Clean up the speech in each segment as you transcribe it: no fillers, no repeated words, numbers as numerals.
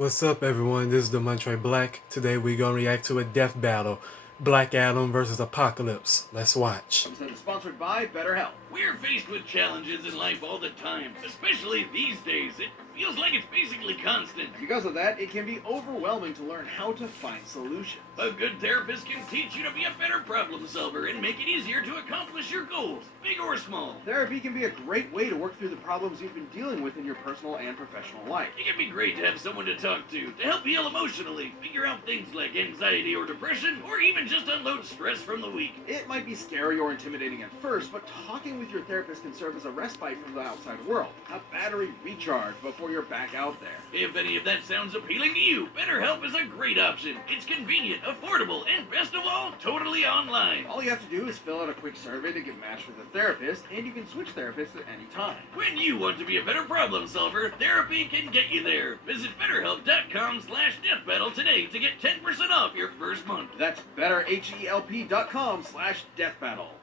What's up, everyone? This is Demontre Black. Today we're gonna react to a death battle: Black Adam versus Apocalypse. Let's watch. Episode is sponsored by BetterHelp. We're faced with challenges in life all the time, especially these days. It feels like it's basically constant. Because of that, it can be overwhelming to learn how to find solutions. A good therapist can teach you to be a better problem solver and make it easier to accomplish your goals, big or small. Therapy can be a great way to work through the problems you've been dealing with in your personal and professional life. It can be great to have someone to talk to help heal emotionally, figure out things like anxiety or depression, or even just unload stress from the week. It might be scary or intimidating at first, but talking with your therapist can serve as a respite from the outside world, a battery recharge before you're back out there. If any of that sounds appealing to you, BetterHelp is a great option. It's convenient, affordable, and best of all, totally online. All you have to do is fill out a quick survey to get matched with a therapist, and you can switch therapists at any time. When you want to be a better problem solver, therapy can get you there. Visit BetterHelp.com/DeathBattle today to get 10% off your first month. That's BetterHelp.com/DeathBattle.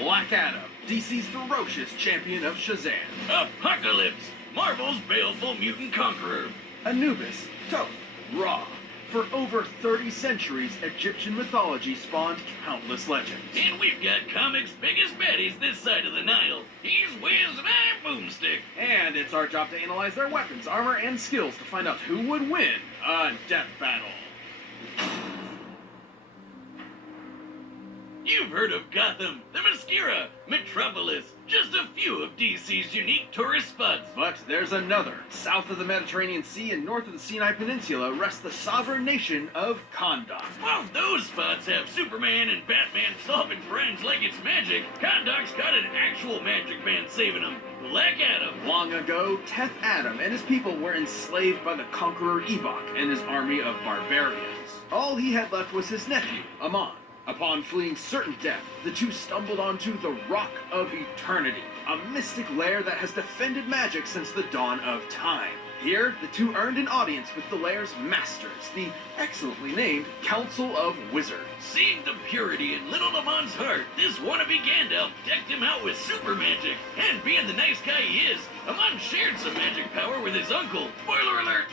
Black Adam, DC's ferocious champion of Shazam. Apocalypse, Marvel's baleful mutant conqueror. Anubis, Thoth, Ra. For over 30 centuries, Egyptian mythology spawned countless legends. And we've got comics' biggest baddies this side of the Nile. He's Wiz and I'm Boomstick. And it's our job to analyze their weapons, armor, and skills to find out who would win a death battle. You've heard of Gotham, the Mascara, Metropolis, just a few of DC's unique tourist spots. But there's another. South of the Mediterranean Sea and north of the Sinai Peninsula rests the sovereign nation of Kahndaq. While those spots have Superman and Batman solving crimes like it's magic, Kahndaq's got an actual magic man saving them, Black Adam. Long ago, Teth Adam and his people were enslaved by the conqueror Ebok and his army of barbarians. All he had left was his nephew, Amon. Upon fleeing certain death, the two stumbled onto the Rock of Eternity, a mystic lair that has defended magic since the dawn of time. Here, the two earned an audience with the lair's masters, the excellently named Council of Wizards. Seeing the purity in little Amon's heart, this wannabe Gandalf decked him out with super magic. And being the nice guy he is, Amon shared some magic power with his uncle. Spoiler alert!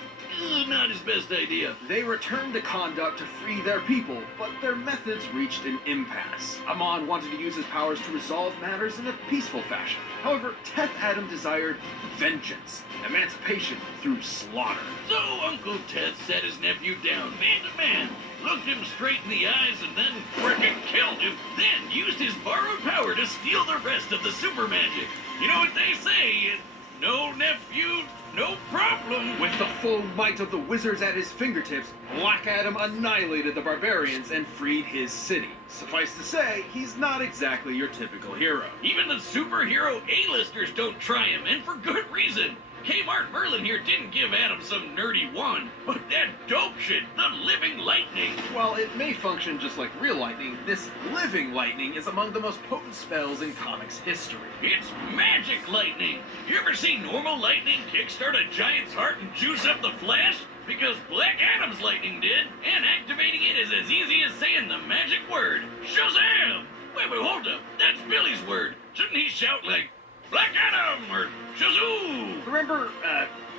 Not his best idea. They returned to Kahndaq to free their people, but their methods reached an impasse. Amon wanted to use his powers to resolve matters in a peaceful fashion. However, Teth Adam desired vengeance, emancipation through slaughter. So Uncle Ted sat his nephew down, man to man, looked him straight in the eyes, and then frickin' killed him. Then used his borrowed power to steal the rest of the super magic. You know what they say, no nephew, no problem. With the full might of the wizards at his fingertips, Black Adam annihilated the barbarians and freed his city. Suffice to say, he's not exactly your typical hero. Even the superhero A-listers don't try him, and for good reason. Kmart Merlin here didn't give Adam some nerdy wand, but that dope shit, the living lightning. While it may function just like real lightning, this living lightning is among the most potent spells in comics history. It's magic lightning. You ever see normal lightning kickstart a giant's heart and juice up the Flash? Because Black Adam's lightning did, and activating it is as easy as saying the magic word, Shazam! Wait, hold up, that's Billy's word. Shouldn't he shout like, Black Adam, or Shazoo? Remember,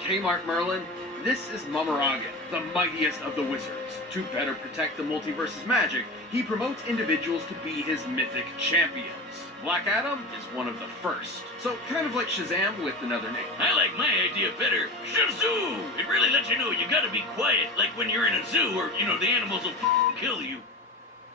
Kmart Merlin? This is Mamaragan, the mightiest of the wizards. To better protect the multiverse's magic, he promotes individuals to be his mythic champions. Black Adam is one of the first. So, kind of like Shazam with another name. I like my idea better. Shazoo! It really lets you know you gotta be quiet, like when you're in a zoo or, the animals will kill you.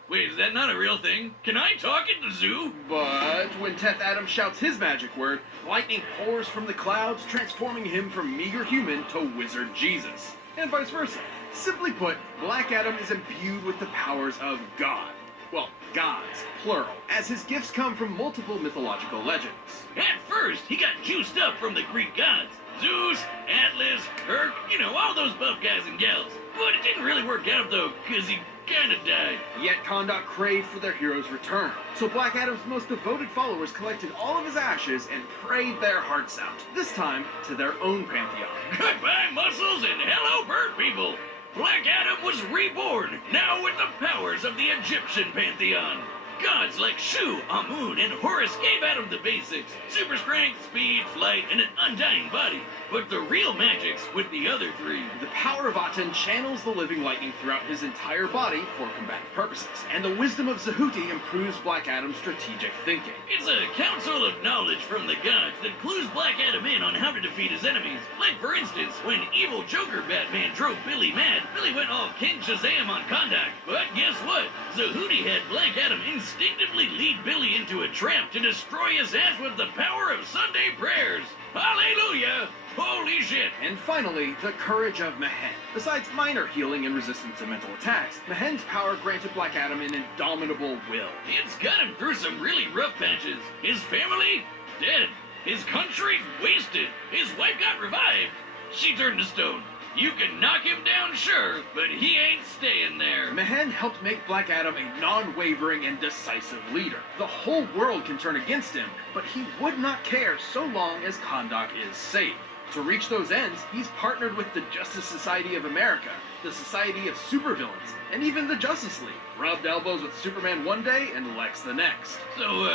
Wait, is that not a real thing? Can I talk at the zoo? But when Teth Adam shouts his magic word, lightning pours from the clouds, transforming him from meager human to Wizard Jesus. And vice versa. Simply put, Black Adam is imbued with the powers of God. Well, gods, plural, as his gifts come from multiple mythological legends. At first, he got juiced up from the Greek gods. Zeus, Atlas, Herc, all those buff guys and gals. But it didn't really work out, though, because he kinda died. Yet Kahndaq craved for their hero's return. So Black Adam's most devoted followers collected all of his ashes and prayed their hearts out. This time, to their own pantheon. Goodbye, muscles, and hello, bird people. Black Adam was reborn, now with the powers of the Egyptian pantheon. gods like Shu, Amun, and Horus gave Adam the basics: super strength, speed, flight, and an undying body. But the real magic's with the other three. The power of Aten channels the living lightning throughout his entire body for combative purposes, and the wisdom of Zehuti improves Black Adam's strategic thinking. It's a council of knowledge from the gods that clues Black Adam in on how to defeat his enemies. Like, for instance, when evil Joker Batman drove Billy mad, Billy went all King Shazam on Kondak. But guess what? Zehuti had Black Adam instinctively lead Billy into a trap to destroy his ass with the power of Sunday prayers. Hallelujah! Holy shit! And finally, the courage of Mehen. Besides minor healing and resistance to mental attacks, Mehen's power granted Black Adam an indomitable will. It's got him through some really rough patches. His family? Dead. His country? Wasted. His wife got revived. She turned to stone. You can knock him down, sure, but he ain't staying there. Mehen helped make Black Adam a non-wavering and decisive leader. The whole world can turn against him, but he would not care so long as Kondak is safe. To reach those ends, he's partnered with the Justice Society of America, the Society of Supervillains, and even the Justice League. Rubbed elbows with Superman one day and Lex the next. So,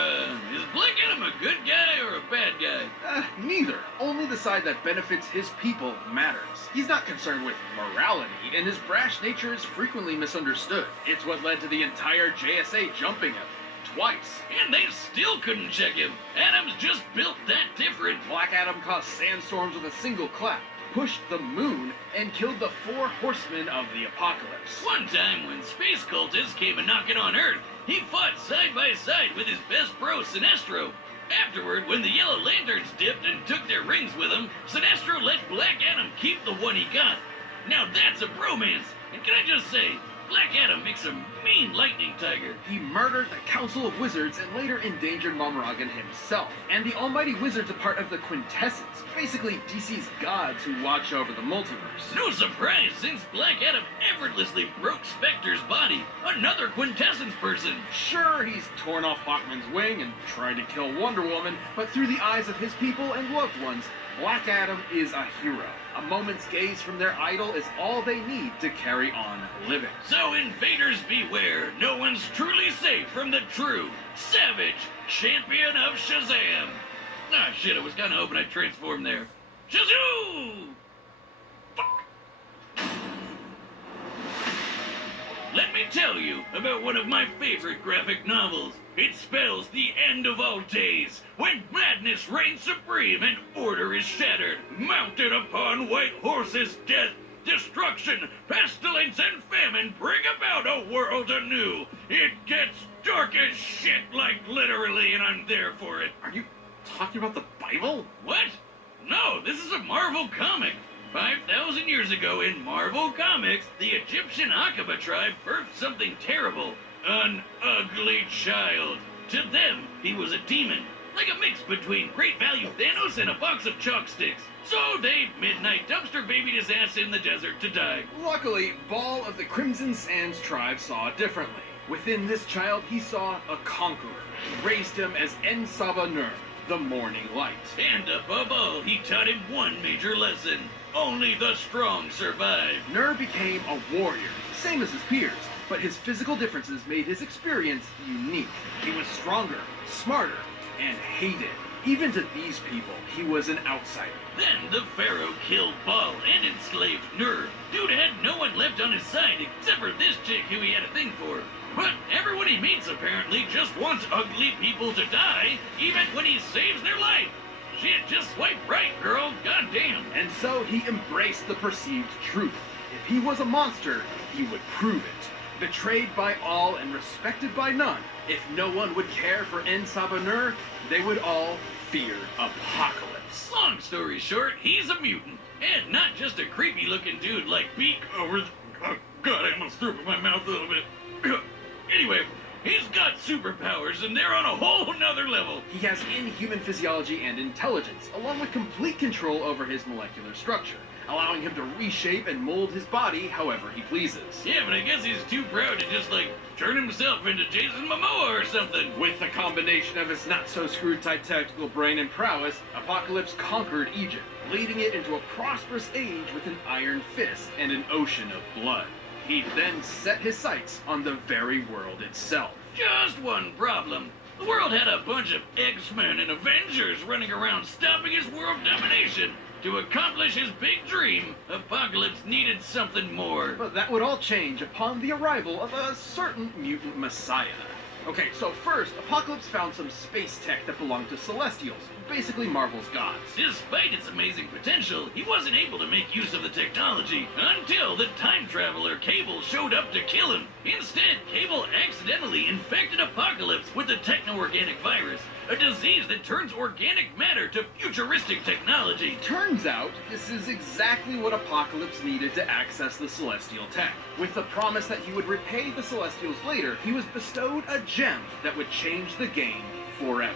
is Black Adam a good guy or a bad guy? Neither. Only the side that benefits his people matters. He's not concerned with morality, and his brash nature is frequently misunderstood. It's what led to the entire JSA jumping him. Twice. And they still couldn't check him. Adam's just built that different. Black Adam caused sandstorms with a single clap, pushed the moon, and killed the 4 horsemen of the apocalypse. One time when space cultists came a knocking on Earth, he fought side by side with his best bro, Sinestro. Afterward, when the Yellow Lanterns dipped and took their rings with them, Sinestro let Black Adam keep the one he got. Now that's a bromance. And can I just say, Black Adam makes a mean lightning tiger. He murdered the Council of Wizards and later endangered Momragan himself. And the Almighty Wizards are part of the Quintessence, basically DC's gods who watch over the multiverse. No surprise, since Black Adam effortlessly broke Spectre's body, another Quintessence person. Sure, he's torn off Hawkman's wing and tried to kill Wonder Woman, but through the eyes of his people and loved ones, Black Adam is a hero. A moment's gaze from their idol is all they need to carry on living. So invaders beware, no one's truly safe from the true, savage champion of Shazam. Ah shit, I was kinda hoping I'd transform there. Shazoo! Let me tell you about one of my favorite graphic novels. It spells the end of all days, when madness reigns supreme and order is shattered. Mounted upon white horses, death, destruction, pestilence, and famine bring about a world anew. It gets dark as shit, like literally, and I'm there for it. Are you talking about the Bible? What? No, this is a Marvel comic. 5,000 years ago in Marvel Comics, the Egyptian Aqaba tribe birthed something terrible. An ugly child. To them, he was a demon. Like a mix between Great Value Thanos and a box of chalk sticks. So they midnight dumpster babied his ass in the desert to die. Luckily, Baal of the Crimson Sands tribe saw it differently. Within this child, he saw a conqueror. He raised him as En-Saba-Nur, the morning light. And above all, he taught him one major lesson. Only the strong survive. Nur became a warrior, same as his peers, but his physical differences made his experience unique. He was stronger, smarter, and hated. Even to these people, he was an outsider. Then the Pharaoh killed Baal and enslaved Nur. Dude had no one left on his side except for this chick who he had a thing for. But everyone he meets apparently just wants ugly people to die, even when he saves their life. Shit, just swipe right, girl. Goddamn. And so he embraced the perceived truth. If he was a monster, he would prove it. Betrayed by all and respected by none, if no one would care for En-Saba-Nur, they would all fear Apocalypse. Long story short, he's a mutant. And not just a creepy looking dude like Beak over the... Oh, God, I almost threw up in my mouth a little bit. Anyway, he's got superpowers, and they're on a whole nother level. He has inhuman physiology and intelligence, along with complete control over his molecular structure, allowing him to reshape and mold his body however he pleases. Yeah, but I guess he's too proud to just, turn himself into Jason Momoa or something. With the combination of his not-so-screwed-tight tactical brain and prowess, Apocalypse conquered Egypt, leading it into a prosperous age with an iron fist and an ocean of blood. He then set his sights on the very world itself. Just one problem. The world had a bunch of X-Men and Avengers running around stopping his world domination. To accomplish his big dream, Apocalypse needed something more. But that would all change upon the arrival of a certain mutant messiah. Okay, so first, Apocalypse found some space tech that belonged to Celestials, basically Marvel's gods. Despite its amazing potential, he wasn't able to make use of the technology until the time traveler Cable showed up to kill him. Instead, Cable accidentally infected Apocalypse with the techno-organic virus, a disease that turns organic matter to futuristic technology. Turns out, this is exactly what Apocalypse needed to access the Celestial tech. With the promise that he would repay the Celestials later, he was bestowed a gem that would change the game forever.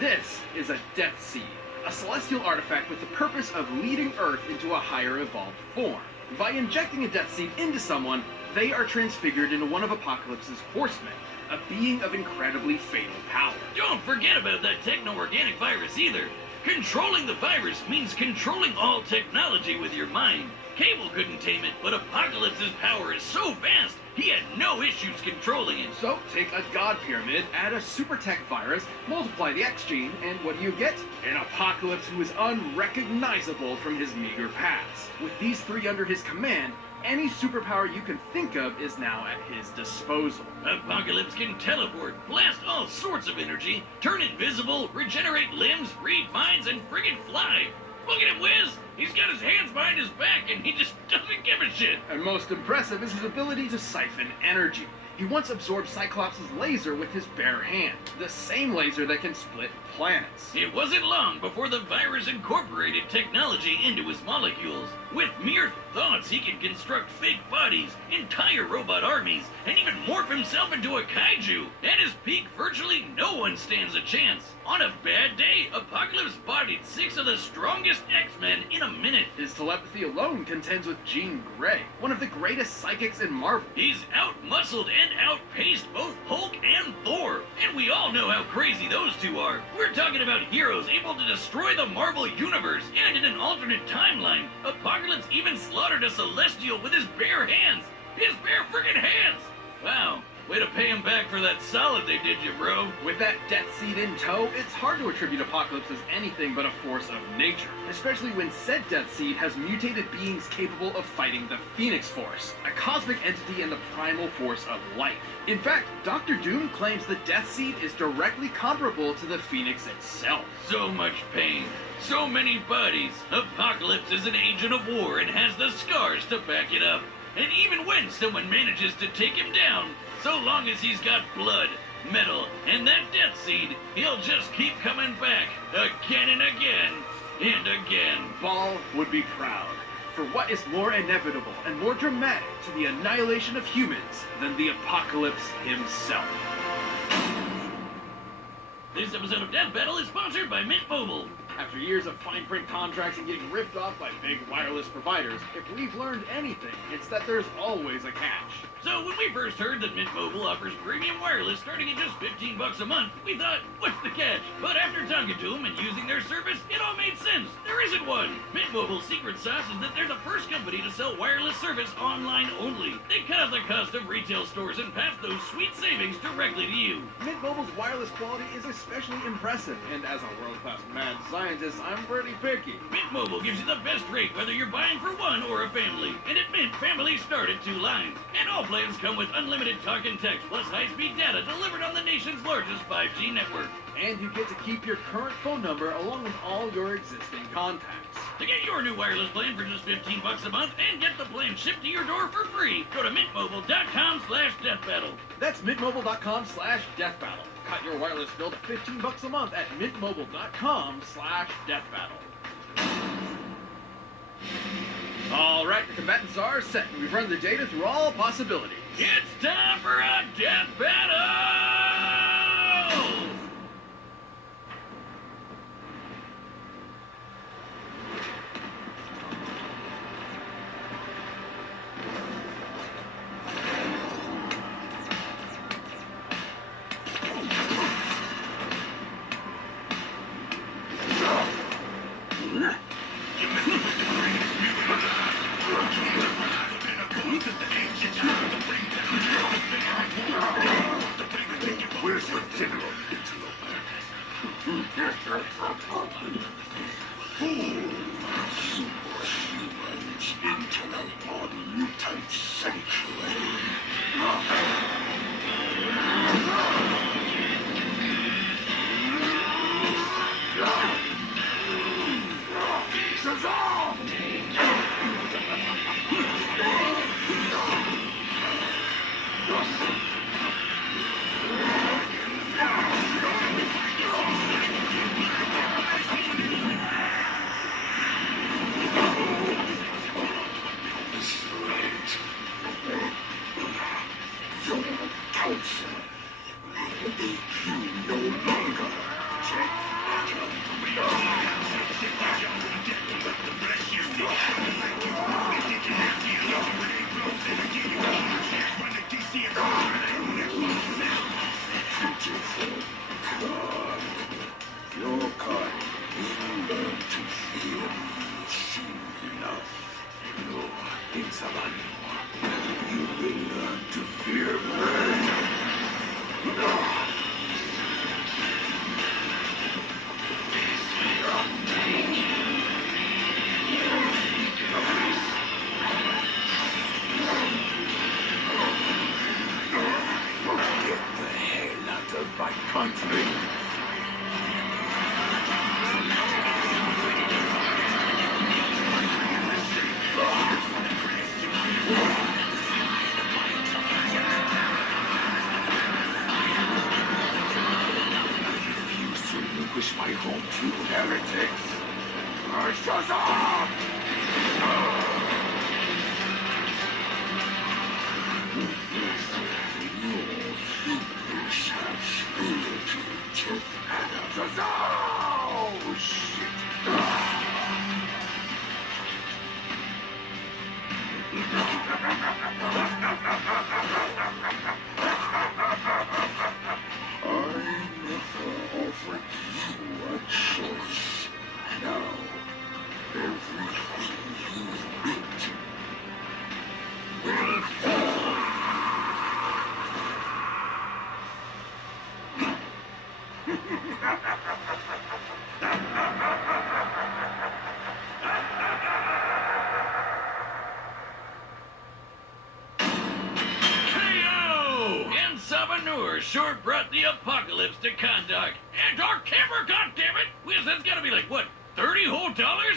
This is a Death Seed, a celestial artifact with the purpose of leading Earth into a higher evolved form. By injecting a Death Seed into someone, they are transfigured into one of Apocalypse's horsemen, a being of incredibly fatal power. Don't forget about that techno-organic virus either. Controlling the virus means controlling all technology with your mind. Cable couldn't tame it, but Apocalypse's power is so vast, he had no issues controlling it. So, take a god pyramid, add a super tech virus, multiply the X gene, and what do you get? An Apocalypse who is unrecognizable from his meager past. With these three under his command, any superpower you can think of is now at his disposal. Apocalypse can teleport, blast all sorts of energy, turn invisible, regenerate limbs, read minds, and friggin' fly. Look at him whiz! He's got his hands behind his back and he just doesn't give a shit. And most impressive is his ability to siphon energy. He once absorbed Cyclops' laser with his bare hand, the same laser that can split planets. It wasn't long before the virus incorporated technology into his molecules. With mere thoughts, he can construct fake bodies, entire robot armies, and even morph himself into a kaiju. At his peak, virtually no one stands a chance. On a bad day, Apocalypse bodied 6 of the strongest X-Men in a minute. His telepathy alone contends with Jean Grey, one of the greatest psychics in Marvel. He's out-muscled and outpaced both Hulk and Thor. And we all know how crazy those two are. We're talking about heroes able to destroy the Marvel Universe. And in an alternate timeline, Apocalypse even slaughtered a Celestial with his bare hands. His bare friggin' hands! Wow. Way to pay him back for that solid they did you, bro. With that Death Seed in tow, it's hard to attribute Apocalypse as anything but a force of nature, especially when said Death Seed has mutated beings capable of fighting the Phoenix Force, a cosmic entity and the primal force of life. In fact, Dr. Doom claims the Death Seed is directly comparable to the Phoenix itself. So much pain. So many bodies. Apocalypse is an agent of war and has the scars to back it up. And even when someone manages to take him down, so long as he's got blood, metal, and that Death Seed, he'll just keep coming back again and again and again. Ball would be proud. For what is more inevitable and more dramatic to the annihilation of humans than the Apocalypse himself? This episode of Death Battle is sponsored by Mint Mobile. After years of fine print contracts and getting ripped off by big wireless providers, if we've learned anything, it's that there's always a catch. So when we first heard that Mint Mobile offers premium wireless starting at just $15 a month, we thought, what's the catch? But after talking to them and using their service, it all made sense. There isn't one. Mint Mobile's secret sauce is that they're the first company to sell wireless service online only. They cut out the cost of retail stores and pass those sweet savings directly to you. Mint Mobile's wireless quality is especially impressive, and as a world-class mad scientist, I'm pretty picky. Mint Mobile gives you the best rate whether you're buying for one or a family. And at Mint, families start at 2 lines. And all plans come with unlimited talk and text plus high-speed data delivered on the nation's largest 5G network. And you get to keep your current phone number along with all your existing contacts. To get your new wireless plan for just $15 a month and get the plan shipped to your door for free, go to mintmobile.com/deathbattle. That's mintmobile.com/deathbattle. Cut your wireless bill to $15 a month at mintmobile.com/deathbattle. All right, the combatants are set, and we've run the data through all possibilities. It's time for a death battle! Superhumans into the one mutant sanctuary. Your kind didn't learn to fear me soon enough. No, in Savanor, you will learn to fear me. Get the hell out of my country. Relinquish my home to you heretics. Shazam! Your fingers have spilled to Shazam! Oh, shit. I never offered you a choice. Now, everything you've built will fall. KO! And Savanur sure brought the apocalypse to Kahndaq. And our camera, goddammit! Whiz, that's gotta be like, what, $30 whole dollars?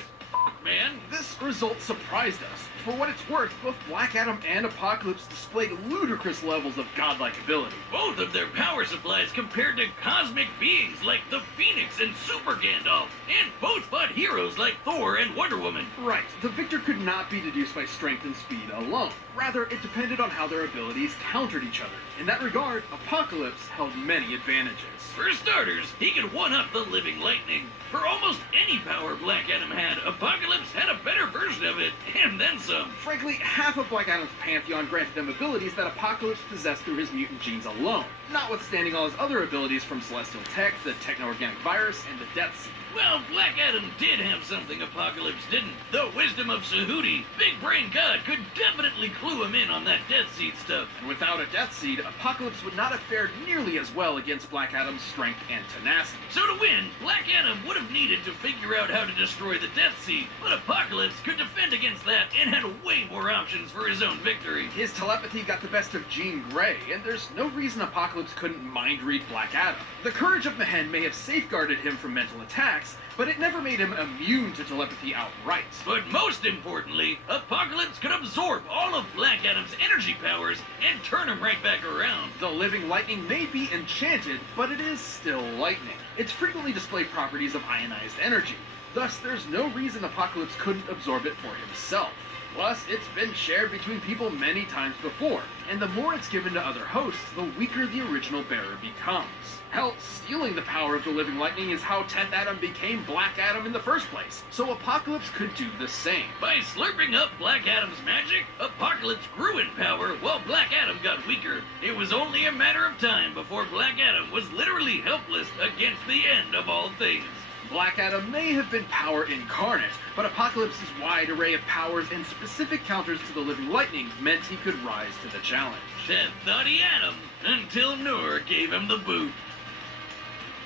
Man. This result surprised us. For what it's worth, both Black Adam and Apocalypse displayed ludicrous levels of godlike ability. Both of their power supplies compared to cosmic beings like the Phoenix and Super Gandalf, and both fought heroes like Thor and Wonder Woman. Right, the victor could not be deduced by strength and speed alone. Rather, it depended on how their abilities countered each other. In that regard, Apocalypse held many advantages. For starters, he could one-up the living lightning. For almost any power Black Adam had, Apocalypse had a better version of it, and then some. Frankly, half of Black Adam's pantheon granted him abilities that Apocalypse possessed through his mutant genes alone, notwithstanding all his other abilities from Celestial Tech, the Techno-Organic Virus, and the Death Seed. Well, Black Adam did have something Apocalypse didn't. The wisdom of Sahuti. Big Brain God could definitely clue him in on that Death Seed stuff. And without a Death Seed, Apocalypse would not have fared nearly as well against Black Adam's strength and tenacity. So to win, Black Adam would have needed to figure out how to destroy the Death Seed, but Apocalypse could defend against that and had way more options for his own victory. His telepathy got the best of Jean Grey, and there's no reason Apocalypse couldn't mind-read Black Adam. The courage of Mehen may have safeguarded him from mental attacks, but it never made him immune to telepathy outright. But most importantly, Apocalypse could absorb all of Black Adam's energy powers and turn him right back around. The living lightning may be enchanted, but it is still lightning. Its frequently displayed properties of ionized energy. Thus, there's no reason Apocalypse couldn't absorb it for himself. Plus, it's been shared between people many times before, and the more it's given to other hosts, the weaker the original bearer becomes. Hell, stealing the power of the living lightning is how 10th Adam became Black Adam in the first place, so Apocalypse could do the same. By slurping up Black Adam's magic, Apocalypse grew in power while Black Adam got weaker. It was only a matter of time before Black Adam was literally helpless against the end of all things. Black Adam may have been power incarnate, but Apocalypse's wide array of powers and specific counters to the living lightning meant he could rise to the challenge. Ted thought he had him, until Noor gave him the boot.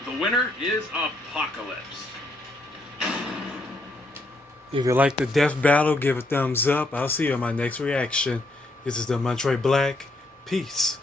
The winner is Apocalypse. If you like the death battle, give a thumbs up. I'll see you on my next reaction. This is the Montre Black. Peace.